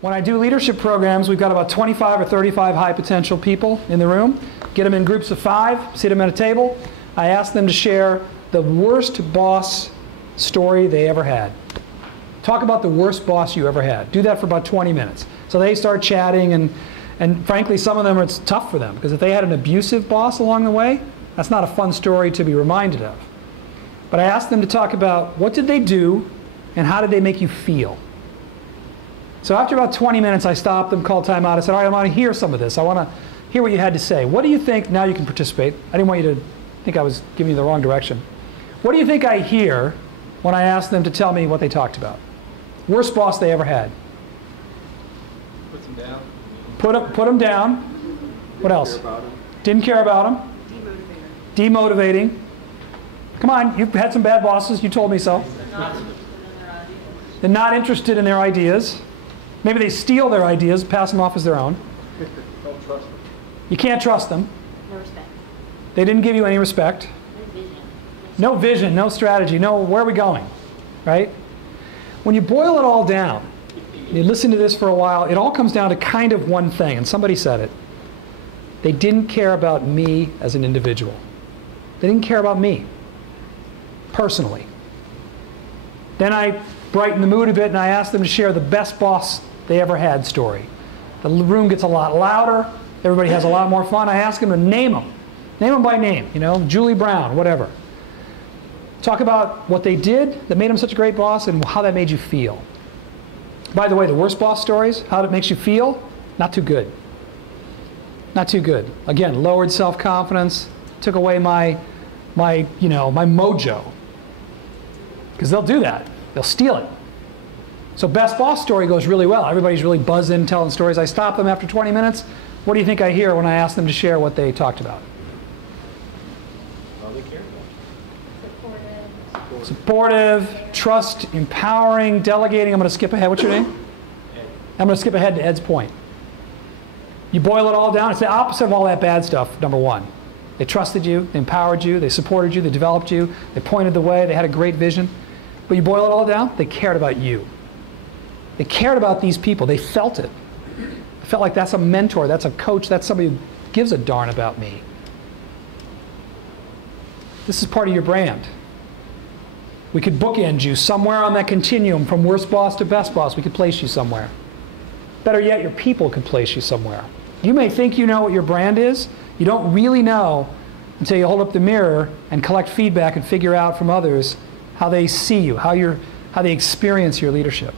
When I do leadership programs, we've got about 25 or 35 high potential people in the room. Get them in groups of 5, sit them at a table. I ask them to share the worst boss story they ever had. Talk about the worst boss you ever had. Do that for about 20 minutes. So they start chatting, and frankly, some of them, it's tough for them, because if they had an abusive boss along the way, that's not a fun story to be reminded of. But I ask them to talk about what did they do and how did they make you feel. So after about 20 minutes, I stopped them, called time out. I said, all right, I want to hear some of this. I want to hear what you had to say. What do you think? Now you can participate. I didn't want you to think I was giving you the wrong direction. What do you think I hear when I ask them to tell me what they talked about? Worst boss they ever had. Put them down. Put them down. What else? Didn't care about them. Demotivating. Come on, you've had some bad bosses. You told me so. They're not interested in their ideas. Maybe they steal their ideas, pass them off as their own. Don't trust them. You can't trust them. No respect. They didn't give you any respect. No vision, no strategy, no where are we going, right? When you boil it all down, you listen to this for a while, it all comes down to kind of one thing, and somebody said it. They didn't care about me as an individual. They didn't care about me, personally. Then I brighten the mood a bit and I ask them to share the best boss they ever had story. The room gets a lot louder, everybody has a lot more fun. I ask them to name them. Name them by name, you know, Julie Brown, whatever. Talk about what they did that made them such a great boss and how that made you feel. By the way, the worst boss stories, how it makes you feel, not too good. Not too good. Again, lowered self-confidence, took away my mojo. Because they'll do that. They'll steal it. So best boss story goes really well. Everybody's really buzzing, telling stories. I stop them after 20 minutes. What do you think I hear when I ask them to share what they talked about? All they care about. Supportive, trust, empowering, delegating. I'm going to skip ahead. What's your name? Ed. I'm going to skip ahead to Ed's point. You boil it all down. It's the opposite of all that bad stuff, number one. They trusted you, they empowered you, they supported you, they developed you, they pointed the way, they had a great vision. But you boil it all down, they cared about you. They cared about these people. They felt it. They felt like that's a mentor, that's a coach, that's somebody who gives a darn about me. This is part of your brand. We could bookend you somewhere on that continuum from worst boss to best boss. We could place you somewhere. Better yet, your people could place you somewhere. You may think you know what your brand is. You don't really know until you hold up the mirror and collect feedback and figure out from others how they see you, how they experience your leadership.